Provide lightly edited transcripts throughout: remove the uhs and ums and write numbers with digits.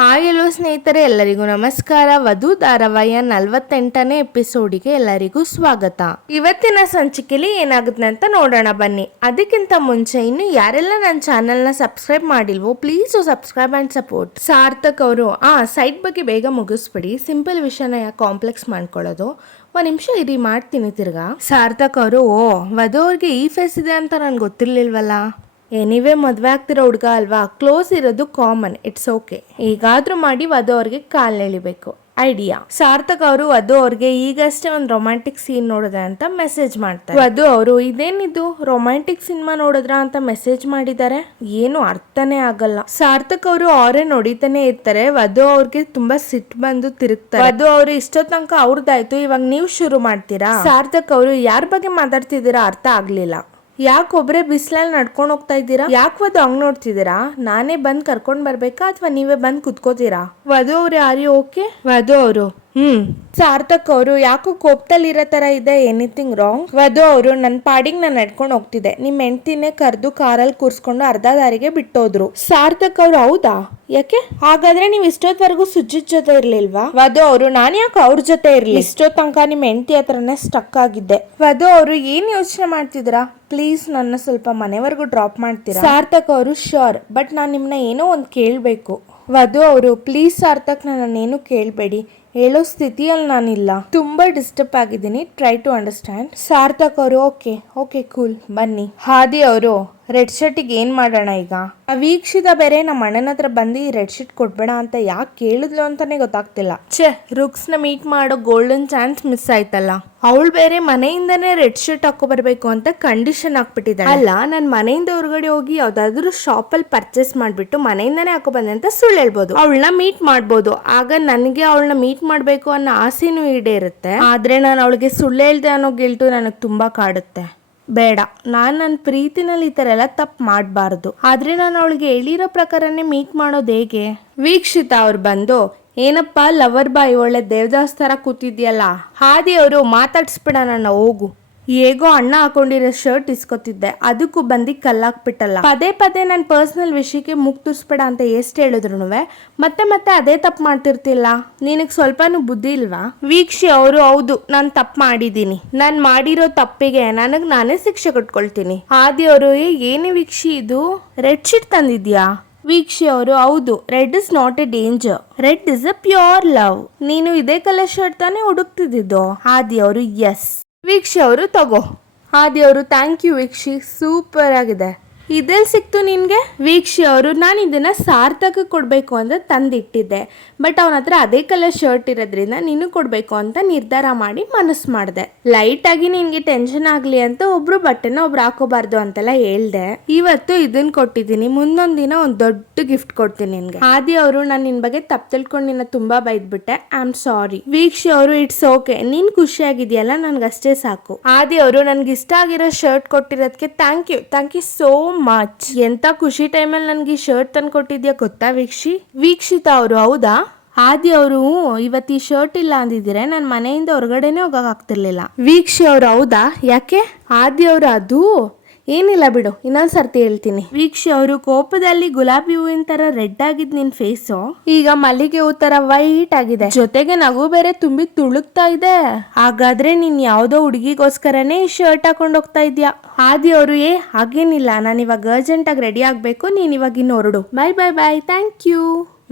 Hi ಎಲ್ಲೋ ಸ್ನೇಹಿತರೆ, ಎಲ್ಲರಿಗೂ ನಮಸ್ಕಾರ. ವಧು ಧಾರಾವಾಹಿಯ 48ನೇ ಎಪಿಸೋಡಿಗೆ ಎಲ್ಲರಿಗೂ ಸ್ವಾಗತ. ಇವತ್ತಿನ ಸಂಚಿಕೆಯಲ್ಲಿ ಏನಾಗುತ್ತೆ ಅಂತ ನೋಡೋಣ ಬನ್ನಿ. ಅದಕ್ಕಿಂತ ಮುಂಚೆ ಇನ್ನು ಯಾರೆಲ್ಲ ನನ್ನ ಚಾನೆಲ್ನ ಸಬ್ಸ್ಕ್ರೈಬ್ ಮಾಡಿಲ್ವೋ please subscribe and support. Sarthak ಅವರು ಸೈಟ್ ಬಗ್ಗೆ ಬೇಗ ಮುಗಿಸ್ಬಿಡಿ, ಸಿಂಪಲ್ ವಿಷಯನ ಯಾಕೆ ಕಾಂಪ್ಲೆಕ್ಸ್ ಮಾಡ್ಕೊಳ್ಳೋದು, ಒಂದ್ ನಿಮಿಷ ಇರಿ ಮಾಡ್ತೀನಿ ತಿರ್ಗಾ. ಸಾರ್ಥಕ್ ಅವರು ವಧು ಅವ್ರಿಗೆ ಈ ಫೇಸ್ ಇದೆ ಅಂತ ನನ್ಗೆ ಗೊತ್ತಿರ್ಲಿಲ್ವಲ್ಲ. ಎನಿವೇ ಮದುವೆ ಆಗ್ತಿರೋ ಹುಡುಗ ಅಲ್ವಾ, ಕ್ಲೋಸ್ ಇರೋದು ಕಾಮನ್, ಇಟ್ಸ್ ಓಕೆ. ಈಗಾದ್ರೂ ಮಾಡಿ ವಧು ಅವ್ರಿಗೆ ಕಾಲ್ ಎಳಿಬೇಕು ಐಡಿಯಾ. ಸಾರ್ಥಕ್ ಅವರು ವಧು ಅವ್ರಿಗೆ ಈಗಷ್ಟೇ ಒಂದು ರೊಮ್ಯಾಂಟಿಕ್ ಸೀನ್ ನೋಡಿದೆ ಅಂತ ಮೆಸೇಜ್ ಮಾಡ್ತಾರೆ. ವಧು ಅವರು ಇದೇನಿದು ರೊಮ್ಯಾಂಟಿಕ್ ಸಿನಿಮಾ ನೋಡಿದ್ರ ಅಂತ ಮೆಸೇಜ್ ಮಾಡಿದ್ದಾರೆ, ಏನು ಅರ್ಥನೇ ಆಗಲ್ಲ. ಸಾರ್ಥಕ್ ಅವರು ಅವರೇ ನೋಡಿತಾನೆ ಇರ್ತಾರೆ. ವಧು ಅವ್ರಿಗೆ ತುಂಬಾ ಸಿಟ್ಟು ಬಂದು ತಿರುಗ್ತಾರೆ. ವಧು ಅವರು ಇಷ್ಟೋ ತನಕ ಅವ್ರದ್ದಾಯ್ತು, ಇವಾಗ ನೀವು ಶುರು ಮಾಡ್ತೀರಾ. ಸಾರ್ಥಕ್ ಅವರು ಯಾರ ಬಗ್ಗೆ ಮಾತಾಡ್ತಿದ್ದೀರಾ ಅರ್ಥ ಆಗ್ಲಿಲ್ಲ. ಯಾಕೊಬ್ರೆ ಬಿಸಿಲಲ್ಲಿ ನಡ್ಕೊಂಡು ಹೋಗ್ತಾ ಇದ್ದೀರಾ, ಯಾಕೆ ವಧು ಹಂಗ್ ನೋಡ್ತಿದ್ದೀರಾ, ನಾನೇ ಬಂದ್ ಕರ್ಕೊಂಡ್ ಬರ್ಬೇಕಾ ಅಥವಾ ನೀವೇ ಬಂದ್ ಕುತ್ಕೋತೀರಾ? ವಧು ಅವ್ರೆ ಆರ್ ಯು ಓಕೆ? ವಧು ಅವರು ಸಾರ್ಥಕ್ ಅವರು ಯಾಕೋ ಕೋಪದಲ್ಲಿ ಇರೋ ತರ ಇದೆ, ಎನಿಥಿಂಗ್ ರಾಂಗ್? ವಧು ಅವರು ನನ್ನ ಪಾಡಿಗೆ ನಾನು ನಡ್ಕೊಂಡು ಹೋಗ್ತಿದ್ದೆ, ನಿಮ್ ಹೆಂಡ್ತಿನೇ ಕರೆದು ಕಾರಲ್ಲಿ ಕೂರ್ಸ್ಕೊಂಡು ಅರ್ಧ ದಾರಿಗೆ ಬಿಟ್ಟೋದ್ರು. ಸಾರ್ಥಕ್ ಅವರು ಹೌದಾ, ಯಾಕೆ ಹಾಗಾದ್ರೆ ನೀವ್ ಇಷ್ಟೊತ್ವರೆಗೂ ಸುಜಿತ್ ಜೊತೆ ಇರ್ಲಿಲ್ವಾ? ವಧು ಅವರು ನಾನು ಯಾಕೆ ಅವ್ರ ಜೊತೆ ಇರ್ಲಿ, ಇಷ್ಟೋ ತನಕ ನಿಮ್ ಹೆಂಡ್ತಿ ಹತ್ರನೇ ಸ್ಟಕ್ ಆಗಿದ್ದೆ. ವಧು ಅವರು ಏನ್ ಯೋಚನೆ ಮಾಡ್ತಿದ್ದೀರಾ, ಪ್ಲೀಸ್ ನನ್ನ ಸ್ವಲ್ಪ ಮನೆವರೆಗೂ ಡ್ರಾಪ್ ಮಾಡ್ತೀರಾ? ಸಾರ್ಥಕ್ ಅವರು ಶ್ಯೂರ್, ಬಟ್ ನಾನು ನಿಮ್ಮನ್ನ ಏನೋ ಒಂದು ಕೇಳಬೇಕು. ವಧು ಅವರು ಪ್ಲೀಸ್ ಸಾರ್ಥಕ್ ನನ್ನನ್ನೇನು ಕೇಳಬೇಡಿ, ಹೇಳೋ ಸ್ಥಿತಿಯಲ್ಲಿ ನಾನಿಲ್ಲ, ತುಂಬಾ ಡಿಸ್ಟರ್ಬ್ ಆಗಿದ್ದೀನಿ, ಟ್ರೈ ಟು ಅಂಡರ್ಸ್ಟ್ಯಾಂಡ್. ಸಾರ್ಥಕ್ ಅವರು ಓಕೆ ಓಕೆ ಕೂಲ್ ಬನ್ನಿ. ಹಾದಿ ಅವರು ರೆಡ್ ಶರ್ಟಿಗೆ ಏನ್ ಮಾಡೋಣ ಈಗ? ವೀಕ್ಷಿತ ಬೇರೆ ನಮ್ಮ ಅಣ್ಣನ ಹತ್ರ ಬಂದು ಈ ರೆಡ್ ಶರ್ಟ್ ಕೊಡ್ಬೇಡ ಅಂತ ಯಾಕೆ ಕೇಳಿದ್ಲು ಅಂತಾನೆ ಗೊತ್ತಾಗ್ತಿಲ್ಲ. ರುಕ್ಸ್ನ ಮೀಟ್ ಮಾಡೋ ಗೋಲ್ಡನ್ ಚಾನ್ಸ್ ಮಿಸ್ ಆಯ್ತಲ್ಲ. ಅವಳು ಬೇರೆ ಮನೆಯಿಂದನೇ ರೆಡ್ ಶರ್ಟ್ ಹಾಕೋ ಬರ್ಬೇಕು ಅಂತ ಕಂಡೀಷನ್ ಹಾಕ್ಬಿಟ್ಟಿದ್ದಾಳೆ. ಅಲ್ಲ, ನಾನು ಮನೆಯಿಂದ ಹೊರಗಡೆ ಹೋಗಿ ಯಾವ್ದಾದ್ರು ಶಾಪಲ್ಲಿ ಪರ್ಚೇಸ್ ಮಾಡ್ಬಿಟ್ಟು ಮನೆಯಿಂದನೇ ಹಾಕೋ ಬಂದೆ ಅಂತ ಸುಳ್ಳು ಹೇಳ್ಬೋದು, ಅವಳನ್ನ ಮೀಟ್ ಮಾಡ್ಬೋದು. ಆಗ ನನಗೆ ಅವಳನ್ನ ಮೀಟ್ ಮಾಡ್ಬೇಕು ಅನ್ನೋ ಆಸೆನೂ ಈಡೇರುತ್ತೆ. ಆದ್ರೆ ನಾನು ಅವಳಿಗೆ ಸುಳ್ಳು ಹೇಳ್ದೆ ಅನ್ನೋ ಗಿಲ್ಟು ನನಗೆ ತುಂಬಾ ಕಾಡುತ್ತೆ. ಬೇಡ, ನಾನು ನನ್ನ ಪ್ರೀತಿನಲ್ಲಿ ಈ ಥರ ಎಲ್ಲ ತಪ್ಪು ಮಾಡಬಾರ್ದು. ಆದ್ರೆ ನಾನು ಅವಳಿಗೆ ಹೇಳಿರೋ ಪ್ರಕಾರನೇ ಮೀಟ್ ಮಾಡೋದು ಹೇಗೆ? ವೀಕ್ಷಿತ ಅವ್ರು ಬಂದು ಏನಪ್ಪ ಲವರ್ ಬಾಯ್ ಒಳ್ಳೆ ದೇವದಾಸ್ ತರ ಕೂತಿದ್ಯಲ್ಲ. ಹಾದಿ ಅವರು ಮಾತಾಡ್ಸ್ಬಿಡ ನನ್ನ ಹೋಗು, ಹೇಗೋ ಅಣ್ಣ ಹಾಕೊಂಡಿರೋ ಶರ್ಟ್ ಇಸ್ಕೊತಿದ್ದೆ, ಅದಕ್ಕೂ ಬಂದು ಕಲ್ಲಾಕ್ಬಿಟ್ಟಲ್ಲ. ಪದೇ ಪದೇ ನನ್ನ ಪರ್ಸನಲ್ ವಿಷಯಕ್ಕೆ ಮುಗ್ ತುರ್ಸ್ಬೇಡ ಅಂತ ಎಷ್ಟು ಹೇಳಿದ್ರು ಮತ್ತೆ ಮತ್ತೆ ಅದೇ ತಪ್ಪು ಮಾಡ್ತಿರ್ತಿಲ್ಲ, ನಿನಗೆ ಸ್ವಲ್ಪನೂ ಬುದ್ಧಿ ಇಲ್ವಾ? ವೀಕ್ಷಿ ಅವರು ಹೌದು, ನಾನು ತಪ್ಪು ಮಾಡಿದ್ದೀನಿ, ನಾನು ಮಾಡಿರೋ ತಪ್ಪಿಗೆ ನನಗೆ ನಾನೇ ಶಿಕ್ಷೆ ಕೊಟ್ಕೊಳ್ತೀನಿ. ಆದಿ ಅವರು ಏನೇ ವೀಕ್ಷಿ ಇದು ರೆಡ್ ಶೀಟ್ ತಂದಿದ್ಯಾ? ವೀಕ್ಷಿ ಅವರು ಹೌದು, red is not A danger, red is a pure love. ನೀನು ಇದೇ ಕಲರ್ ಶರ್ಟ್ ತಾನೇ ಹುಡುಕ್ತಿದ್ದು? ಆದಿ ಅವರು ಎಸ್. ವೀಕ್ಷಿ ಅವರು ತಗೋ. ಆದಿ ಅವರು ಥ್ಯಾಂಕ್ ಯು ವೀಕ್ಷಿ, ಸೂಪರ್ ಆಗಿದೆ, ಇದೆಲ್ಲಿ ಸಿಕ್ತು ನಿನ್ಗೆ? ವೀಕ್ಷಿ ಅವರು ನಾನು ಇದನ್ನ ಸಾರ್ಥಕ ಕೊಡ್ಬೇಕು ಅಂತ ತಂದಿಟ್ಟಿದ್ದೆ, ಬಟ್ ಅವನ ಹತ್ರ ಅದೇ ಕಲರ್ ಶರ್ಟ್ ಇರೋದ್ರಿಂದ ನೀನು ಕೊಡ್ಬೇಕು ಅಂತ ನಿರ್ಧಾರ ಮಾಡಿ ಮನಸ್ಸು ಮಾಡಿದೆ. ಲೈಟ್ ಆಗಿ ನಿನ್ಗೆ ಟೆನ್ಷನ್ ಆಗ್ಲಿ ಅಂತ ಒಬ್ರು ಬಟ್ಟೆನ ಒಬ್ರು ಹಾಕೋಬಾರ್ದು ಅಂತೆಲ್ಲ ಹೇಳ್ದೆ. ಇವತ್ತು ಇದನ್ನ ಕೊಟ್ಟಿದ್ದೀನಿ, ಮುಂದೊಂದ್ ದಿನ ಒಂದು ದೊಡ್ಡ ಗಿಫ್ಟ್ ಕೊಡ್ತೀನಿ ನಿನ್ಗೆ. ಆದಿ ಅವರು ನಾನು ನಿನ್ ಬಗ್ಗೆ ತಪ್ಪು ತಿಳ್ಕೊಂಡು ನಿನ್ನ ತುಂಬಾ ಬೈದ್ಬಿಟ್ಟೆ, ಐ ಆಮ್ ಸಾರಿ. ವೀಕ್ಷಿ ಅವರು ಇಟ್ಸ್ ಓಕೆ, ನೀನ್ ಖುಷಿಯಾಗಿದ್ಯಲ್ಲ ನನ್ಗಷ್ಟೇ ಸಾಕು. ಆದಿ ಅವರು ನನ್ಗೆ ಇಷ್ಟ ಆಗಿರೋ ಶರ್ಟ್ ಕೊಟ್ಟಿರೋದಕ್ಕೆ ಥ್ಯಾಂಕ್ ಯು ಸೋ ಮಚ್. ಎಂತ ಖುಷಿ ಟೈಮಲ್ಲಿ ನನ್ಗೆ ಈ ಶರ್ಟ್ ತಂದು ಕೊಟ್ಟಿದ್ಯಾ ಗೊತ್ತಾ ವೀಕ್ಷಿ? ವೀಕ್ಷಿತ ಅವರು ಹೌದಾ? ಆದಿ ಅವರು ಇವತ್ತು ಈ ಶರ್ಟ್ ಇಲ್ಲ ಅಂದಿದ್ರೆ ನಾನು ಮನೆಯಿಂದ ಹೊರಗಡೆನೆ ಹೋಗಕ್ ಆಗ್ತಿರ್ಲಿಲ್ಲ. ವೀಕ್ಷಿ ಅವರು ಹೌದಾ, ಯಾಕೆ? ಆದಿ ಅವರು ಅದು ಏನಿಲ್ಲ ಬಿಡು, ಇನ್ನೊಂದ್ ಸರ್ತಿ ಹೇಳ್ತೀನಿ. ವೀಕ್ಷಿ ಅವರು ಕೋಪದಲ್ಲಿ ಗುಲಾಬಿ ಹೂವಿನ ತರ ರೆಡ್ ಆಗಿದ್ ನಿನ್ ಫೇಸು ಈಗ ಮಲ್ಲಿಗೆ ಹೂ ತರ ವೈಟ್ ಆಗಿದೆ, ಜೊತೆಗೆ ನಗು ಬೇರೆ ತುಂಬಿ ತುಳುಕ್ತಾ ಇದೆ. ಹಾಗಾದ್ರೆ ನೀನ್ ಯಾವ್ದೋ ಹುಡುಗಿಗೋಸ್ಕರನೇ ಈ ಶರ್ಟ್ ಹಾಕೊಂಡ್ ಹೋಗ್ತಾ ಇದ್ಯಾ? ಆದಿ ಅವರು ಹಾಗೇನಿಲ್ಲ, ನಾನು ಇವಾಗ ಅರ್ಜೆಂಟ್ ಆಗಿ ರೆಡಿ ಆಗ್ಬೇಕು, ನೀನ್ ಇವಾಗ ಇನ್ನು ಹೊರಡು. Bye bye bye, thank you.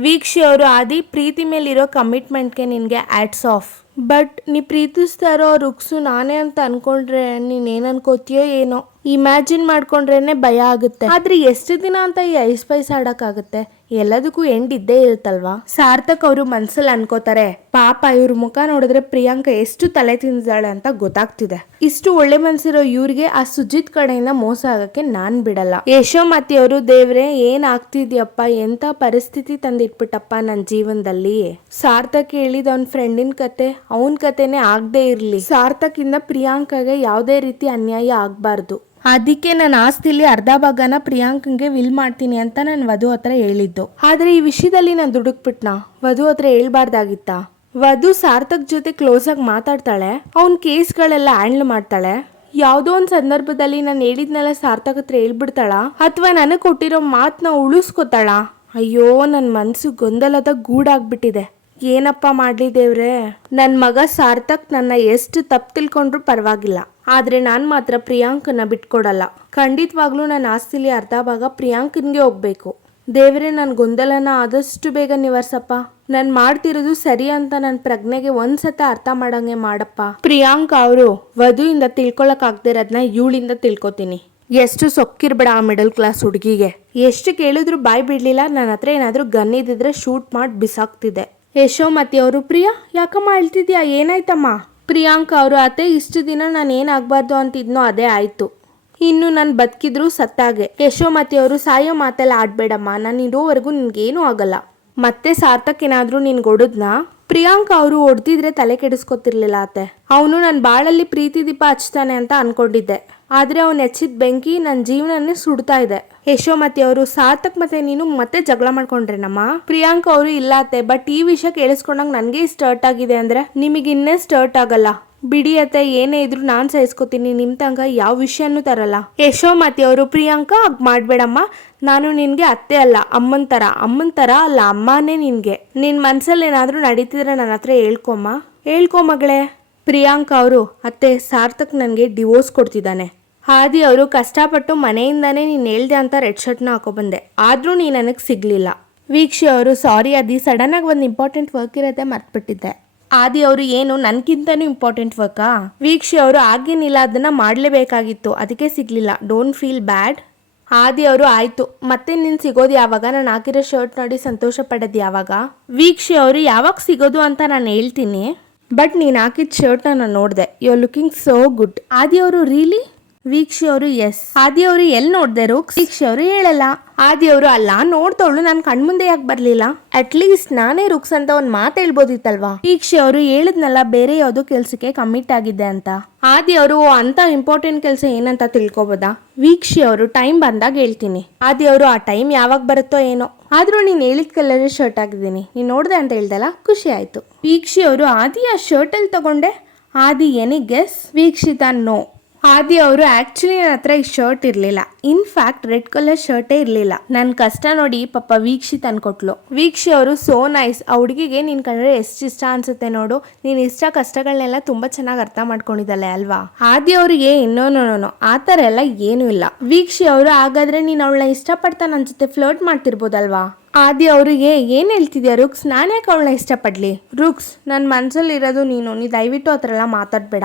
ವೀಕ್ಷಿ ಅವರು ಆದಿ ಪ್ರೀತಿ ಮೇಲಿರೋ ಕಮಿಟ್ಮೆಂಟ್ಗೆ ನಿನ್ಗೆ ಆಟ್ಸ್ ಆಫ್. ಬಟ್ ನೀ ಪ್ರೀತಿಸ್ತಾ ಇರೋ ರುಕ್ಸು ನಾನೇ ಅಂತ ಅನ್ಕೊಂಡ್ರೆ ನೀನ್ ಏನ್ ಅನ್ಕೋತೀಯೋ ಏನೋ, ಇಮ್ಯಾಜಿನ್ ಮಾಡ್ಕೊಂಡ್ರೇನೆ ಭಯ ಆಗುತ್ತೆ. ಆದ್ರೆ ಎಷ್ಟು ದಿನ ಅಂತ ಈ ಐಸ್ ಪೈಸ್ ಆಡಕ್ಕಾಗುತ್ತೆ, ಎಲ್ಲದಕ್ಕೂ ಎಂಡ್ ಇದ್ದೇ ಇರುತ್ತಲ್ವಾ? ಸಾರ್ಥಕ್ ಅವರು ಮನ್ಸಲ್ಲಿ ಅನ್ಕೋತಾರೆ, ಪಾಪ ಇವ್ರ ಮುಖ ನೋಡಿದ್ರೆ ಪ್ರಿಯಾಂಕಾ ಎಷ್ಟು ತಲೆ ತಿಂದಿದ್ದಾಳೆ ಅಂತ ಗೊತ್ತಾಗ್ತಿದೆ. ಇಷ್ಟು ಒಳ್ಳೆ ಮನ್ಸಿರೋ ಇವ್ರಿಗೆ ಆ ಸುಜಿತ್ ಕಡೆಯಿಂದ ಮೋಸ ಆಗಕ್ಕೆ ನಾನ್ ಬಿಡಲ್ಲ. ಯಶೋಮತಿ ಅವರು ದೇವ್ರೆ ಏನ್ ಆಗ್ತಿದ್ಯಪ್ಪ, ಎಂತ ಪರಿಸ್ಥಿತಿ ತಂದಿಟ್ಬಿಟ್ಟಪ್ಪ ನನ್ನ ಜೀವನದಲ್ಲಿ. ಸಾರ್ಥಕ್ ಹೇಳಿದ ಅವ್ನ ಫ್ರೆಂಡಿನ ಕತೆ ಅವನ್ ಕತೆನೆ ಆಗದೆ ಇರ್ಲಿ, ಸಾರ್ಥಕ್ ಇಂದ ಪ್ರಿಯಾಂಕಾಗೆ ಯಾವುದೇ ರೀತಿ ಅನ್ಯಾಯ ಆಗ್ಬಾರ್ದು. ಅದಕ್ಕೆ ನನ್ನ ಆಸ್ತಿಲಿ ಅರ್ಧ ಭಾಗನ ಪ್ರಿಯಾಂಕಂಗೆ ವಿಲ್ ಮಾಡ್ತೀನಿ ಅಂತ ನಾನು ವಧು ಹತ್ರ ಹೇಳಿದ್ದು. ಆದ್ರೆ ಈ ವಿಷಯದಲ್ಲಿ ನಾನು ದುಡುಕ್ಬಿಟ್ನಾ? ವಧು ಹತ್ರ ಹೇಳ್ಬಾರ್ದಾಗಿತ್ತ? ವಧು ಸಾರ್ಥಕ್ ಜೊತೆ ಕ್ಲೋಸ್ ಆಗಿ ಮಾತಾಡ್ತಾಳೆ, ಅವ್ನ ಕೇಸ್ಗಳೆಲ್ಲ ಹ್ಯಾಂಡಲ್ ಮಾಡ್ತಾಳೆ. ಯಾವುದೋ ಒಂದು ಸಂದರ್ಭದಲ್ಲಿ ನಾನು ಹೇಳಿದ್ನೆಲ್ಲ ಸಾರ್ಥಕ್ ಹತ್ರ ಹೇಳ್ಬಿಡ್ತಾಳ ಅಥವಾ ನನಗೆ ಕೊಟ್ಟಿರೋ ಮಾತನ್ನ ಉಳಿಸ್ಕೊತಾಳ? ಅಯ್ಯೋ, ನನ್ನ ಮನಸ್ಸು ಗೊಂದಲದ ಗೂಡಾಗ್ಬಿಟ್ಟಿದೆ. ಏನಪ್ಪ ಮಾಡಲಿ ದೇವ್ರೆ. ನನ್ನ ಮಗ ಸಾರ್ಥಕ್ ನನ್ನ ಎಷ್ಟು ತಪ್ಪು ತಿಳ್ಕೊಂಡ್ರು ಪರವಾಗಿಲ್ಲ, ಆದರೆ ನಾನು ಮಾತ್ರ ಪ್ರಿಯಾಂಕನ್ನ ಬಿಟ್ಕೊಡಲ್ಲ. ಖಂಡಿತವಾಗ್ಲೂ ನನ್ನ ಆಸ್ತಿಲಿ ಅರ್ಧ ಭಾಗ ಪ್ರಿಯಾಂಕನ್ಗೆ ಹೋಗ್ಬೇಕು. ದೇವ್ರೆ, ನನ್ನ ಗೊಂದಲನ ಆದಷ್ಟು ಬೇಗ ನಿವಾರ್ಸಪ್ಪ. ನಾನು ಮಾಡ್ತಿರೋದು ಸರಿ ಅಂತ ನನ್ನ ಪ್ರಜ್ಞೆಗೆ ಒಂದ್ಸತ ಅರ್ಥ ಮಾಡಂಗೆ ಮಾಡಪ್ಪ. ಪ್ರಿಯಾಂಕ ಅವರು ವಧುವಿಂದ ತಿಳ್ಕೊಳಕ್ಕಾಗ್ದಿರೋದನ್ನ ಇವಳಿಂದ ತಿಳ್ಕೊತೀನಿ. ಎಷ್ಟು ಸೊಕ್ಕಿರ್ಬೇಡ ಆ ಮಿಡಲ್ ಕ್ಲಾಸ್ ಹುಡುಗಿಗೆ. ಎಷ್ಟು ಕೇಳಿದ್ರು ಬಾಯ್ ಬಿಡ್ಲಿಲ್ಲ. ನನ್ನ ಹತ್ರ ಏನಾದರೂ ಗನ್ ಇದ್ದಿದ್ರೆ ಶೂಟ್ ಮಾಡಿ ಬಿಸಾಕ್ತಿದ್ದೆ. ಯಶೋಮತಿ ಅವರು, ಪ್ರಿಯಾ ಯಾಕಮ್ಮ ಅಳ್ತಿದ್ಯಾ, ಏನಾಯ್ತಮ್ಮ? ಪ್ರಿಯಾಂಕ ಅವರು, ಅತ್ತೆ ಇಷ್ಟು ದಿನ ನಾನು ಏನಾಗಬಾರ್ದು ಅಂತಿದ್ನೋ ಅದೇ ಆಯಿತು. ಇನ್ನು ನಾನು ಬದುಕಿದ್ರು ಸತ್ತಾಗೆ. ಯಶೋಮತಿ ಅವರು, ಸಾಯೋ ಮಾತೆಲ್ಲ ಆಡ್ಬೇಡಮ್ಮ, ನಾನು ಇರೋವರೆಗೂ ನಿನ್ಗೇನೂ ಆಗಲ್ಲ. ಮತ್ತೆ ಸಾರ್ಥಕ್ ಏನಾದರೂ ನಿನ್ಗೆ ಹೊಡೆದ್ನಾ? ಪ್ರಿಯಾಂಕ ಅವರು ಹೊಡೆದಿದ್ರೆ ತಲೆ ಕೆಡಿಸ್ಕೊತಿರ್ಲಿಲ್ಲ ಅತ್ತೆ. ಅವನು ನನ್ನ ಬಾಳಲ್ಲಿ ಪ್ರೀತಿ ದೀಪ ಹಚ್ತಾನೆ ಅಂತ ಅನ್ಕೊಂಡಿದ್ದೆ, ಆದರೆ ಅವನು ಹೆಚ್ಚಿದ ಬೆಂಕಿ ನನ್ನ ಜೀವನನೇ ಸುಡ್ತಾ ಇದೆ. ಯಶೋಮತಿ ಅವರು, ಸಾರ್ಥಕ್ ಮತ್ತೆ ನೀನು ಮತ್ತೆ ಜಗಳ ಮಾಡ್ಕೊಂಡ್ರೇನಮ್ಮ? ಪ್ರಿಯಾಂಕ ಅವರು, ಇಲ್ಲ ಅತ್ತೆ, ಬಟ್ ಈ ವಿಷಯ ಕೇಳಿಸ್ಕೊಂಡಾಗ ನನಗೆ ಸ್ಟರ್ಟ್ ಆಗಿದೆ ಅಂದ್ರೆ ನಿಮಗೆ ಇನ್ನೇ ಸ್ಟರ್ಟ್ ಆಗಲ್ಲ. ಬಿಡಿ ಅತ್ತೆ, ಏನೇ ಇದ್ರು ನಾನು ಸಹಿಸ್ಕೋತೀನಿ, ನಿಮ್ಮ ತಂಗ ಯಾವ ವಿಷಯನೂ ತರಲ್ಲ. ಯಶೋಮತಿ ಅವರು, ಪ್ರಿಯಾಂಕಾ ಹಾಗೆ ಮಾಡಬೇಡಮ್ಮ, ನಾನು ನಿನಗೆ ಅತ್ತೆ ಅಲ್ಲ, ಅಮ್ಮನ ಥರ ಅಲ್ಲ, ಅಮ್ಮನೇ ನಿನಗೆ. ನಿನ್ನ ಮನಸ್ಸಲ್ಲಿ ಏನಾದರೂ ನಡೀತಿದ್ರೆ ನನ್ನ ಹತ್ರ ಹೇಳ್ಕೊ ಮಗಳೇ. ಪ್ರಿಯಾಂಕ ಅವರು, ಅತ್ತೆ ಸಾರ್ಥಕ್ ನನಗೆ ಡಿವೋರ್ಸ್ ಕೊಡ್ತಿದ್ದಾನೆ. ಆದಿ ಅವರು, ಕಷ್ಟಪಟ್ಟು ಮನೆಯಿಂದಾನೇ ನೀನು ಹೇಳ್ದೆ ಅಂತ ರೆಡ್ ಶರ್ಟ್ನ ಹಾಕೊಬಂದೆ, ಆದರೂ ನೀನು ನನಗೆ ಸಿಗಲಿಲ್ಲ. ವೀಕ್ಷಿ ಅವರು, ಸಾರಿ ಆದಿ, ಸಡನ್ನಾಗಿ ಒಂದು ಇಂಪಾರ್ಟೆಂಟ್ ವರ್ಕ್ ಇರುತ್ತೆ, ಮರ್ತ್ಬಿಟ್ಟಿದ್ದೆ. ಆದಿ ಅವರು, ಏನು ನನಗಿಂತನೂ ಇಂಪಾರ್ಟೆಂಟ್ ವರ್ಕಾ? ವೀಕ್ಷಿ ಅವರು, ಆಗೇನಿಲ್ಲ, ಅದನ್ನು ಮಾಡಲೇಬೇಕಾಗಿತ್ತು, ಅದಕ್ಕೆ ಸಿಗಲಿಲ್ಲ, ಡೋಂಟ್ ಫೀಲ್ ಬ್ಯಾಡ್. ಆದಿ ಅವರು, ಆಯಿತು, ಮತ್ತೆ ನೀನು ಸಿಗೋದು ಯಾವಾಗ? ನಾನು ಹಾಕಿರೋ ಶರ್ಟ್ ನೋಡಿ ಸಂತೋಷ ಪಡೋದು ಯಾವಾಗ? ವೀಕ್ಷಿ ಅವರು, ಯಾವಾಗ ಸಿಗೋದು ಅಂತ ನಾನು ಹೇಳ್ತೀನಿ, ಬಟ್ ನೀನು ಹಾಕಿದ ಶರ್ಟ್ನ ನಾನು ನೋಡಿದೆ, you are looking so good. Aadi ಅವರು, ರೀಲಿ? ವೀಕ್ಷಿ ಅವರು, ಎಸ್. ಆದಿ ಅವರು, ಎಲ್ಲಿ ನೋಡಿದೆ ರುಕ್ಸ್? ವೀಕ್ಷಿ ಅವರು, ಹೇಳಲ್ಲ. ಆದಿ ಅವರು, ಅಲ್ಲ ನೋಡ್ತವಳು, ನಾನು ಕಣ್ಮುಂದೆ ಯಾಕೆ ಬರಲಿಲ್ಲ? ಅಟ್ಲೀಸ್ಟ್ ನಾನೇ ರುಕ್ಸ್ ಅಂತ ಒಂದು ಮಾತು ಹೇಳ್ಬೋದಿತ್ತಲ್ವಾ? ವೀಕ್ಷಿ ಅವರು, ಹೇಳಿದ್ನಲ್ಲ ಬೇರೆ ಯಾವುದೋ ಕೆಲಸಕ್ಕೆ ಕಮಿಟ್ ಆಗಿದ್ದೆ ಅಂತ. ಆದಿ ಅವರು, ಅಂತ ಇಂಪಾರ್ಟೆಂಟ್ ಕೆಲಸ ಏನಂತ ತಿಳ್ಕೊಬೋದಾ? ವೀಕ್ಷಿ ಅವರು, ಟೈಮ್ ಬಂದಾಗ ಹೇಳ್ತೀನಿ. ಆದಿ ಅವರು, ಆ ಟೈಮ್ ಯಾವಾಗ ಬರುತ್ತೋ ಏನೋ, ಆದ್ರೂ ನೀನು ಹೇಳಿದ ಕಲರ್ ಶರ್ಟ್ ಆಗಿದ್ದೀನಿ, ನೀನು ನೋಡಿದೆ ಅಂತ ಹೇಳ್ದಲ್ಲ, ಖುಷಿ ಆಯ್ತು. ವೀಕ್ಷಿ ಅವರು, ಆದಿ ಆ ಶರ್ಟ್ ಅಲ್ಲಿ ತಗೊಂಡೆ? ಆದಿ, ಎನಿ ಗೆಸ್? ವೀಕ್ಷಿತಾ, ನೋ. ಆದಿ ಅವರು, ಆಕ್ಚುಲಿ ನನ್ನ ಹತ್ರ ಈ ಶರ್ಟ್ ಇರಲಿಲ್ಲ, ಇನ್ಫ್ಯಾಕ್ಟ್ ರೆಡ್ ಕಲರ್ ಶರ್ಟೇ ಇರಲಿಲ್ಲ. ನನ್ನ ಕಷ್ಟ ನೋಡಿ ಪಾಪ ವೀಕ್ಷಿತ್ ಅನ್ಕೊಟ್ಲು. ವೀಕ್ಷಿ ಅವರು, ಸೋ ನೈಸ್, ಆ ಹುಡುಗಿಗೆ ನೀನು ಕಂಡ್ರೆ ಎಷ್ಟು ಇಷ್ಟ ಅನ್ಸುತ್ತೆ ನೋಡು, ನೀನು ಕಷ್ಟಗಳನ್ನೆಲ್ಲ ತುಂಬಾ ಚೆನ್ನಾಗಿ ಅರ್ಥ ಮಾಡ್ಕೊಂಡಿದ್ದಾಳೆ ಅಲ್ವಾ? ಆದಿ ಅವರಿಗೆ, ಇನ್ನೋ ಆ ಥರ ಎಲ್ಲ ಏನೂ ಇಲ್ಲ. ವೀಕ್ಷಿ ಅವರು, ಹಾಗಾದ್ರೆ ನೀನು ಅವಳನ್ನ ಇಷ್ಟಪಡ್ತಾ ನನ್ನ ಜೊತೆ ಫ್ಲರ್ಟ್ ಮಾಡ್ತಿರ್ಬೋದಲ್ವಾ? ಆದಿ ಅವರಿಗೆ, ಏನು ಹೇಳ್ತಿದ್ಯಾ ರುಕ್ಸ್, ನಾನು ಯಾಕೆ ಅವಳನ್ನ ಇಷ್ಟಪಡಲಿ? ರುಕ್ಸ್, ನನ್ನ ಮನಸ್ಸಲ್ಲಿರೋದು ನೀನು ದಯವಿಟ್ಟು ಆ ಥರ ಎಲ್ಲ ಮಾತಾಡಬೇಡ,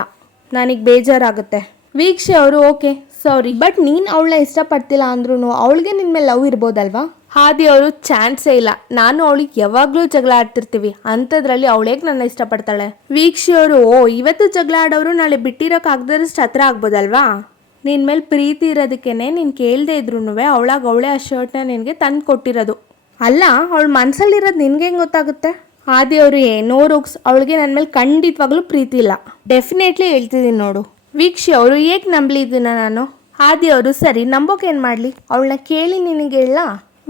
ನನಗೆ ಬೇಜಾರಾಗುತ್ತೆ. ವೀಕ್ಷೆ ಅವರು, ಓಕೆ ಸಾರಿ, ಬಟ್ ನೀನು ಅವಳನ್ನ ಇಷ್ಟಪಡ್ತಿಲ್ಲ ಅಂದ್ರೂ ಅವಳಿಗೆ ನಿನ್ನ ಮೇಲೆ ಲವ್ ಇರ್ಬೋದಲ್ವಾ? ಆದಿ ಅವರು, ಚಾನ್ಸೇ ಇಲ್ಲ, ನಾನು ಅವಳಿಗೆ ಯಾವಾಗಲೂ ಜಗಳ ಆಡ್ತಿರ್ತೀವಿ, ಅಂಥದ್ರಲ್ಲಿ ಅವಳೇಗೆ ನನ್ನ ಇಷ್ಟಪಡ್ತಾಳೆ? ವೀಕ್ಷೆ ಅವರು, ಓ, ಇವತ್ತು ಜಗಳ ಆಡೋರು ನಾಳೆ ಬಿಟ್ಟಿರೋಕ್ಕಾಗ್ದಷ್ಟು ಹತ್ರ ಆಗ್ಬೋದಲ್ವಾ? ನಿನ್ನ ಮೇಲೆ ಪ್ರೀತಿ ಇರೋದಕ್ಕೇನೆ ನೀನು ಕೇಳದೆ ಇದ್ರೂ ಅವಳೇ ಆ ಶರ್ಟ್ನ ನಿನಗೆ ತಂದು ಕೊಟ್ಟಿರೋದು ಅಲ್ಲ, ಅವಳ ಮನಸ್ಸಲ್ಲಿರೋದು ನಿನ್ಗೆ ಹೆಂಗೆ ಗೊತ್ತಾಗುತ್ತೆ? ಆದಿ ಅವರು, ನೋ ರುಕ್ಸ್, ಅವಳಿಗೆ ನನ್ನ ಮೇಲೆ ಖಂಡಿತವಾಗ್ಲೂ ಪ್ರೀತಿ ಇಲ್ಲ, ಡೆಫಿನೆಟ್ಲಿ ಹೇಳ್ತಿದ್ದೀನಿ ನೋಡು. ವೀಕ್ಷಿ ಅವರು, ಏಕೆ ನಂಬಲಿ ಇದನ್ನ ನಾನು? ಆದಿ ಅವರು, ಸರಿ, ನಂಬೋಕೆ ಏನು ಮಾಡಲಿ, ಅವಳನ್ನ ಕೇಳಿ ನಿನಗೆ ಹೇಳ?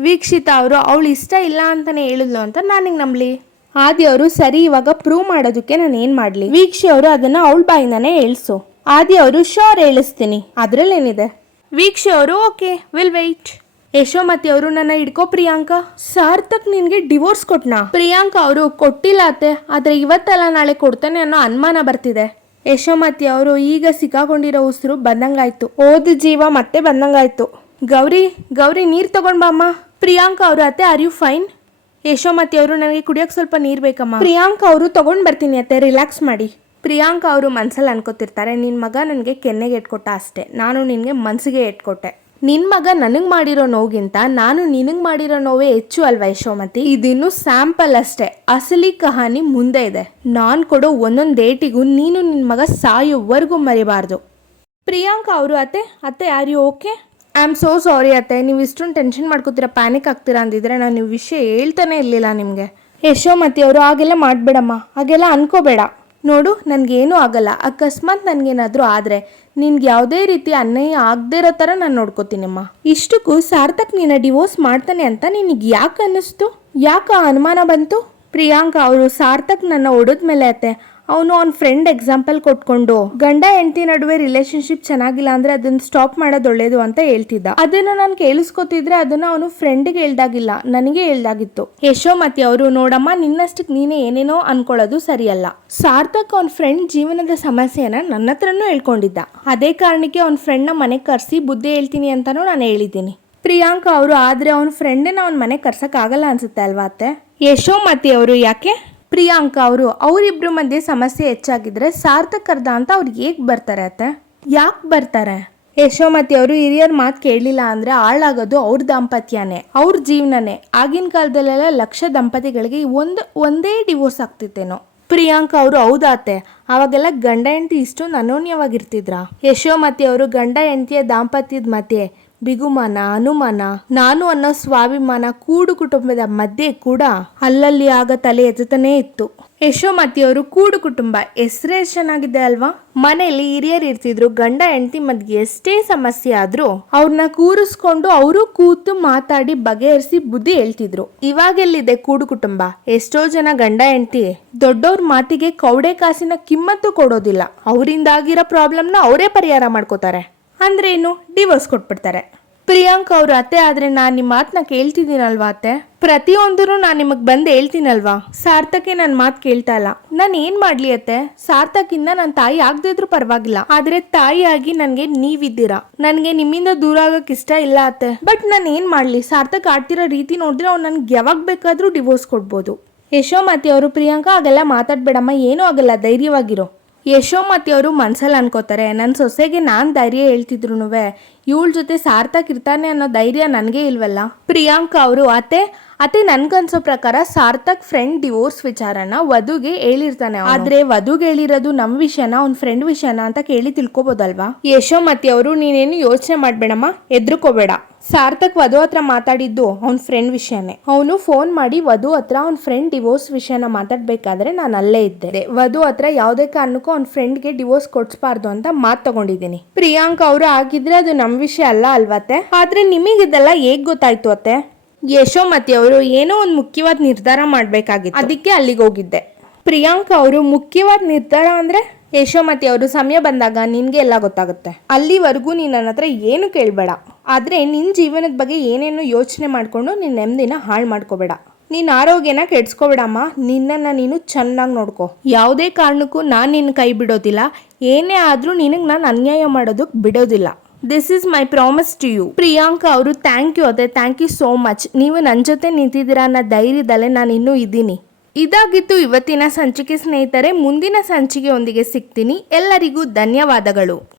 ವೀಕ್ಷಿತಾ ಅವರು, ಅವಳು ಇಷ್ಟ ಇಲ್ಲ ಅಂತಾನೆ ಹೇಳಿದ್ಲು ಅಂತ ನಾನಿಗೆ ನಂಬಲಿ? ಆದಿ ಅವರು, ಸರಿ, ಇವಾಗ ಪ್ರೂವ್ ಮಾಡೋದಕ್ಕೆ ನಾನು ಏನು ಮಾಡಲಿ? ವೀಕ್ಷಿ ಅವರು, ಅದನ್ನು ಅವಳ ಬಾಯಿಂದಾನೇ ಹೇಳಿಸು. ಆದಿ ಅವರು, ಶೋರ್ ಹೇಳಿಸ್ತೀನಿ, ಅದರಲ್ಲೇನಿದೆ? ವೀಕ್ಷಿ ಅವರು, ಓಕೆ, ವಿಲ್ ವೆಯ್ಟ್. ಯಶೋಮತಿ ಅವರು, ನನ್ನ ಹಿಡ್ಕೋ ಪ್ರಿಯಾಂಕಾ, ಸಾರ್ಥಕ್ ನಿನ್ಗೆ ಡಿವೋರ್ಸ್ ಕೊಟ್ನಾ? ಪ್ರಿಯಾಂಕಾ ಅವರು, ಕೊಟ್ಟಿಲ್ಲ ಅತ್ತೆ, ಆದರೆ ಇವತ್ತಲ್ಲ ನಾಳೆ ಕೊಡ್ತಾನೆ ಅನ್ನೋ ಅನುಮಾನ ಬರ್ತಿದೆ. ಯಶೋಮತಿ ಅವರು, ಈಗ ಸಿಕ್ಕಾಕೊಂಡಿರೋ ಉಸಿರು ಬಂದಂಗಾಯ್ತು, ಓದ ಜೀವ ಮತ್ತೆ ಬಂದಂಗಾಯ್ತು. ಗೌರಿ ನೀರು ತಗೊಂಡ್ ಬಾಮ್ಮ. ಪ್ರಿಯಾಂಕಾ ಅವರು, ಅತ್ತೆ ಆರ್ ಯು ಫೈನ್? ಯಶೋಮತಿ ಅವರು, ನನಗೆ ಕುಡಿಯೋಕೆ ಸ್ವಲ್ಪ ನೀರು ಬೇಕಮ್ಮ. ಪ್ರಿಯಾಂಕಾ ಅವರು, ತಗೊಂಡ್ ಬರ್ತೀನಿ ಅತ್ತೆ, ರಿಲ್ಯಾಕ್ಸ್ ಮಾಡಿ. ಪ್ರಿಯಾಂಕಾ ಅವರು ಮನ್ಸಲ್ಲಿ ಅನ್ಕೋತಿರ್ತಾರೆ, ನಿನ್ನ ಮಗ ನನಗೆ ಕೆನ್ನೆಗೆ ಇಟ್ಕೊಟ್ಟ ಅಷ್ಟೇ, ನಾನು ನಿನಗೆ ಮನಸ್ಸಿಗೆ ಇಟ್ಕೊಟ್ಟೆ. ನಿನ್ನ ಮಗ ನನಗೆ ಮಾಡಿರೋ ನೋವಿಗಿಂತ ನಾನು ನಿನಗೆ ಮಾಡಿರೋ ನೋವೇ ಹೆಚ್ಚು ಅಲ್ವಾ ಯಶೋಮತಿ? ಇದಿನ್ನು ಸ್ಯಾಂಪಲ್ ಅಷ್ಟೇ, ಅಸಲಿ ಕಹಾನಿ ಮುಂದೆ ಇದೆ. ನಾನು ಕೊಡೋ ಒಂದೊಂದು ಡೇಟಿಗೂ ನೀನು ನಿನ್ನ ಮಗ ಸಾಯೋವರೆಗೂ ಮರಿಬಾರ್ದು. ಪ್ರಿಯಾಂಕಾ ಅವರು, ಅತ್ತೆ are you okay? I am so sorry ಅತ್ತೆ, ನೀವು ಇಷ್ಟೊಂದು ಟೆನ್ಷನ್ ಮಾಡ್ಕೋತೀರಾ, ಪ್ಯಾನಿಕ್ ಆಗ್ತೀರಾ ಅಂದಿದ್ರೆ ನಾನು ನೀವು ವಿಷಯ ಹೇಳ್ತಾನೆ ಇರಲಿಲ್ಲ ನಿಮಗೆ. ಯಶೋಮತಿ ಅವರು, ಹಾಗೆಲ್ಲ ಮಾಡಬೇಡಮ್ಮ, ಹಾಗೆಲ್ಲ ಅನ್ಕೋಬೇಡ. ನೋಡು, ನನಗೇನೂ ಆಗಲ್ಲ, ಅಕಸ್ಮಾತ್ ನನಗೇನಾದರೂ ಆದರೆ ನಿನ್ಗೆ ಯಾವುದೇ ರೀತಿ ಅನ್ಯಾಯ ಆಗದೇ ಇರೋ ಥರ ನಾನು ನೋಡ್ಕೋತೀನಮ್ಮ. ಇಷ್ಟಕ್ಕೂ ಸಾರ್ಥಕ್ ನೀನು ಡಿವೋರ್ಸ್ ಮಾಡ್ತಾನೆ ಅಂತ ನಿನಗೆ ಯಾಕೆ ಅನ್ನಿಸ್ತು? ಯಾಕೆ ಅನುಮಾನ ಬಂತು? ಪ್ರಿಯಾಂಕಾ ಅವರು, ಸಾರ್ಥಕ್ ನನ್ನ ಹೊಡೆದ ಮೇಲೆ ಅತ್ತೆ ಅವನು ಅವ್ನ ಫ್ರೆಂಡ್ ಎಕ್ಸಾಂಪಲ್ ಕೊಟ್ಕೊಂಡು ಗಂಡ ಹೆಂಡತಿ ನಡುವೆ ರಿಲೇಶನ್ಶಿಪ್ ಚೆನ್ನಾಗಿಲ್ಲ ಅಂದ್ರೆ ಅದನ್ನ ಸ್ಟಾಪ್ ಮಾಡೋದು ಒಳ್ಳೇದು ಅಂತ ಹೇಳ್ತಿದ್ದ. ಅದನ್ನ ನಾನು ಕೇಳಿಸ್ಕೊತಿದ್ರೆ ಅದನ್ನ ಅವನು ಫ್ರೆಂಡ್ಗೆ ಹೇಳ್ದಾಗಿಲ್ಲ, ನನಗೆ ಹೇಳ್ದಾಗಿತ್ತು. ಯಶೋಮತಿ ಅವರು, ನೋಡಮ್ಮ, ನಿನ್ನಷ್ಟಕ್ಕೆ ನೀನೇ ಏನೇನೋ ಅನ್ಕೊಳ್ಳೋದು ಸರಿಯಲ್ಲ. ಸಾರ್ಥಕ್ ಅವನ ಫ್ರೆಂಡ್ ಜೀವನದ ಸಮಸ್ಯೆನ ನನ್ನ ಹತ್ರನೂ ಹೇಳ್ಕೊಂಡಿದ್ದ. ಅದೇ ಕಾರಣಕ್ಕೆ ಅವನ ಫ್ರೆಂಡ್ನ ಮನೆಗೆ ಕರ್ಸಿ ಬುದ್ಧಿ ಹೇಳ್ತೀನಿ ಅಂತಾನೂ ನಾನು ಹೇಳಿದ್ದೀನಿ. ಪ್ರಿಯಾಂಕಾ ಅವರು, ಆದ್ರೆ ಅವನ ಫ್ರೆಂಡನ್ನ ಅವನ ಮನೆಗೆ ಕರ್ಸಕ್ ಆಗಲ್ಲ ಅನ್ಸುತ್ತೆ ಅಲ್ವಾ ಅತ್ತೆ? ಯಶೋಮತಿ ಅವರು, ಯಾಕೆ? ಪ್ರಿಯಾಂಕಾ ಅವರು, ಅವರಿಬ್ರು ಮಧ್ಯೆ ಸಮಸ್ಯೆ ಹೆಚ್ಚಾಗಿದ್ರೆ ಸಾರ್ಥಕ್ ಕರ್ದ ಅಂತ ಅವ್ರು ಹೇಗ್ ಬರ್ತಾರೆ ಅತ್ತೆ? ಯಾಕೆ ಬರ್ತಾರೆ? ಯಶೋಮತಿ ಅವರು, ಹಿರಿಯರ್ ಮಾತು ಕೇಳಲಿಲ್ಲ ಅಂದ್ರೆ ಹಾಳಾಗೋದು ಅವ್ರ ದಾಂಪತ್ಯನೇ, ಅವ್ರ ಜೀವನನೇ. ಆಗಿನ ಕಾಲದಲ್ಲೆಲ್ಲ ಲಕ್ಷ ದಂಪತಿಗಳಿಗೆ ಒಂದೇ ಡಿವೋರ್ಸ್ ಆಗ್ತಿತ್ತೇನೋ. ಪ್ರಿಯಾಂಕಾ ಅವರು, ಹೌದಾತೆ, ಅವಾಗೆಲ್ಲ ಗಂಡ ಹೆಂಡತಿ ಇಷ್ಟೊಂದು ಅನೋನ್ಯವಾಗಿರ್ತಿದ್ರ? ಯಶೋಮತಿ ಅವರು, ಗಂಡ ಹೆಂಡತಿಯ ದಾಂಪತ್ಯದ ಮಧ್ಯೆ ಬಿಗುಮಾನ, ಅನುಮಾನ, ನಾನು ಅನ್ನೋ ಸ್ವಾಭಿಮಾನ ಕೂಡು ಕುಟುಂಬದ ಮಧ್ಯೆ ಕೂಡ ಅಲ್ಲಲ್ಲಿ ಆಗ ತಲೆ ಎತ್ತುತ್ತಾನೇ ಇತ್ತು. ಯಶೋಮತಿ ಅವರು, ಕೂಡು ಕುಟುಂಬ ಹೆಸರೇ ಚೆನ್ನಾಗಿದೆ ಅಲ್ವಾ? ಮನೆಯಲ್ಲಿ ಹಿರಿಯರು ಇರ್ತಿದ್ರು. ಗಂಡ ಹೆಂಡತಿ ಮಧ್ಯೆ ಎಷ್ಟೇ ಸಮಸ್ಯೆ ಆದ್ರೂ ಅವ್ರನ್ನ ಕೂರಿಸ್ಕೊಂಡು ಅವರು ಕೂತು ಮಾತಾಡಿ ಬಗೆಹರಿಸಿ ಬುದ್ಧಿ ಹೇಳ್ತಿದ್ರು. ಇವಾಗೆಲ್ಲಿದೆ ಕೂಡು ಕುಟುಂಬ? ಎಷ್ಟೋ ಜನ ಗಂಡ ಹೆಂಡತಿ ದೊಡ್ಡವ್ರ ಮಾತಿಗೆ ಕೌಡೆ ಕಾಸಿನ ಕಿಮ್ಮತ್ತು ಕೊಡೋದಿಲ್ಲ. ಅವರಿಂದಾಗಿರೋ ಪ್ರಾಬ್ಲಮ್ನ ಅವರೇ ಪರಿಹಾರ ಮಾಡ್ಕೋತಾರೆ. ಅಂದ್ರೆ ಏನು? ಡಿವೋರ್ಸ್ ಕೊಟ್ಬಿಡ್ತಾರೆ. ಪ್ರಿಯಾಂಕಾ ಅವರು, ಅತ್ತೆ, ಆದ್ರೆ ನಾನು ನಿಮ್ಮ ಮಾತನ್ನ ಕೇಳ್ತಿದ್ದೀನಲ್ವಾ ಅತ್ತೆ? ಪ್ರತಿಯೊಂದರೂ ನಾನು ನಿಮಗೆ ಬಂದು ಹೇಳ್ತೀನಲ್ವಾ? ಸಾರ್ಥಕ್ಕೆ ನನ್ನ ಮಾತು ಕೇಳ್ತಾ ಇಲ್ಲ. ನಾನು ಏನ್ ಮಾಡ್ಲಿ ಅತ್ತೆ? ಸಾರ್ಥಕ್ಕಿಂದ ನನ್ನ ತಾಯಿ ಆಗದಿದ್ರು ಪರವಾಗಿಲ್ಲ, ಆದ್ರೆ ತಾಯಿಯಾಗಿ ನನಗೆ ನೀವಿದ್ದೀರಾ. ನನಗೆ ನಿಮ್ಮಿಂದ ದೂರ ಆಗಕ್ಕೆ ಇಷ್ಟ ಇಲ್ಲ ಅತ್ತೆ. ಬಟ್ ನಾನು ಏನ್ ಮಾಡ್ಲಿ? ಸಾರ್ಥಕ್ ಆಡ್ತಿರೋ ರೀತಿ ನೋಡಿದ್ರೆ ಅವ್ನು ನನ್ಗೆ ಯಾವಾಗ ಬೇಕಾದ್ರೂ ಡಿವೋರ್ಸ್ ಕೊಡ್ಬೋದು. ಯಶೋಮತಿ ಅವರು, ಪ್ರಿಯಾಂಕಾ ಹಾಗೆಲ್ಲ ಮಾತಾಡ್ಬೇಡಮ್ಮ, ಏನೂ ಆಗಲ್ಲ, ಧೈರ್ಯವಾಗಿರೋ. ಯಶೋಮತಿ ಅವರು ಮನ್ಸಲ್ಲಿ ಅನ್ಕೋತಾರೆ, ನನ್ನ ಸೊಸೆಗೆ ನಾನು ಧೈರ್ಯ ಹೇಳ್ತಿದ್ರು ಇವಳ ಜೊತೆ ಸಾರ್ಥಕ್ ಇರ್ತಾನೆ ಅನ್ನೋ ಧೈರ್ಯ ನನಗೆ ಇಲ್ವಲ್ಲ. ಪ್ರಿಯಾಂಕಾ ಅವರು, ಅತ್ತೆ ನನ್ಗನ್ಸೋ ಪ್ರಕಾರ ಸಾರ್ಥಕ್ ಫ್ರೆಂಡ್ ಡಿವೋರ್ಸ್ ವಿಚಾರನ ವಧುಗೆ ಹೇಳಿರ್ತಾನೆ. ಆದ್ರೆ ವಧುಗೆ ಹೇಳಿರೋದು ನಮ್ ವಿಷಯನ ಅವ್ನ ಫ್ರೆಂಡ್ ವಿಷಯನ ಅಂತ ಕೇಳಿ ತಿಳ್ಕೊಬೋದಲ್ವಾ? ಯಶೋಮತಿ ಅವರು, ನೀನೇನು ಯೋಚನೆ ಮಾಡ್ಬೇಡಮ್ಮ, ಎದ್ರುಕೋಬೇಡ. ಸಾರ್ಥಕ್ ವಧು ಹತ್ರ ಮಾತಾಡಿದ್ದು ಅವ್ನ ಫ್ರೆಂಡ್ ವಿಷಯನೇ. ಅವನು ಫೋನ್ ಮಾಡಿ ವಧು ಹತ್ರ ಅವ್ನ ಫ್ರೆಂಡ್ ಡಿವೋರ್ಸ್ ವಿಷಯನ ಮಾತಾಡ್ಬೇಕಾದ್ರೆ ನಾನು ಅಲ್ಲೇ ಇದ್ದೆ. ವಧು ಹತ್ರ ಯಾವುದೇ ಕಾರಣಕ್ಕೂ ಅವ್ನ ಫ್ರೆಂಡ್ಗೆ ಡಿವೋರ್ಸ್ ಕೊಡ್ಸ್ಬಾರ್ದು ಅಂತ ಮಾತು ತಗೊಂಡಿದ್ದೀನಿ. ಪ್ರಿಯಾಂಕಾ ಅವರು, ಆಗಿದ್ರೆ ಅದು ನಮ್ ವಿಷಯ ಅಲ್ಲ ಅಲ್ವತ್ತೆ? ಆದ್ರೆ ನಿಮಗಿದೆಲ್ಲ ಹೇಗ್ ಗೊತ್ತಾಯ್ತು ಅತ್ತೆ? ಯಶೋಮತಿ ಅವರು, ಏನೋ ಒಂದು ಮುಖ್ಯವಾದ ನಿರ್ಧಾರ ಮಾಡ್ಬೇಕಾಗಿತ್ತು, ಅದಕ್ಕೆ ಅಲ್ಲಿಗೆ ಹೋಗಿದ್ದೆ. ಪ್ರಿಯಾಂಕಾ ಅವರು, ಮುಖ್ಯವಾದ ನಿರ್ಧಾರ ಅಂದ್ರೆ? ಯಶೋಮತಿ ಅವರು, ಸಮಯ ಬಂದಾಗ ನಿನ್ಗೆ ಎಲ್ಲ ಗೊತ್ತಾಗುತ್ತೆ. ಅಲ್ಲಿವರೆಗೂ ನೀನ್ ನನ್ನ ಹತ್ರ ಏನು ಕೇಳಬೇಡ. ಆದ್ರೆ ನಿನ್ ಜೀವನದ ಬಗ್ಗೆ ಏನೇನು ಯೋಚನೆ ಮಾಡ್ಕೊಂಡು ನಿನ್ನ ನೆಮ್ಮದಿನ ಹಾಳು ಮಾಡ್ಕೋಬೇಡ. ನಿನ್ನ ಆರೋಗ್ಯನ ಕೆಡ್ಸ್ಕೋಬೇಡಮ್ಮ. ನಿನ್ನನ್ನು ನೀನು ಚೆನ್ನಾಗಿ ನೋಡ್ಕೊ. ಯಾವುದೇ ಕಾರಣಕ್ಕೂ ನಾನು ನಿನ್ನ ಕೈ ಬಿಡೋದಿಲ್ಲ. ಏನೇ ಆದ್ರೂ ನಿನಗೆ ನಾನು ಅನ್ಯಾಯ ಮಾಡೋದಕ್ಕೆ ಬಿಡೋದಿಲ್ಲ. This is my promise to you. Priyanka ಅವರು, ಥ್ಯಾಂಕ್ ಯು ಅದೇ, ಥ್ಯಾಂಕ್ ಯು ಸೋ ಮಚ್. ನೀವು ನನ್ನ ಜೊತೆ ನಿಂತಿದ್ದೀರಾ ಅನ್ನೋ ಧೈರ್ಯದಲ್ಲೇ ನಾನು ಇನ್ನೂ ಇದ್ದೀನಿ. ಇದಾಗಿತ್ತು ಇವತ್ತಿನ ಸಂಚಿಕೆ ಸ್ನೇಹಿತರೆ. ಮುಂದಿನ ಸಂಚಿಕೆಯೊಂದಿಗೆ ಸಿಗ್ತೀನಿ. ಎಲ್ಲರಿಗೂ ಧನ್ಯವಾದಗಳು.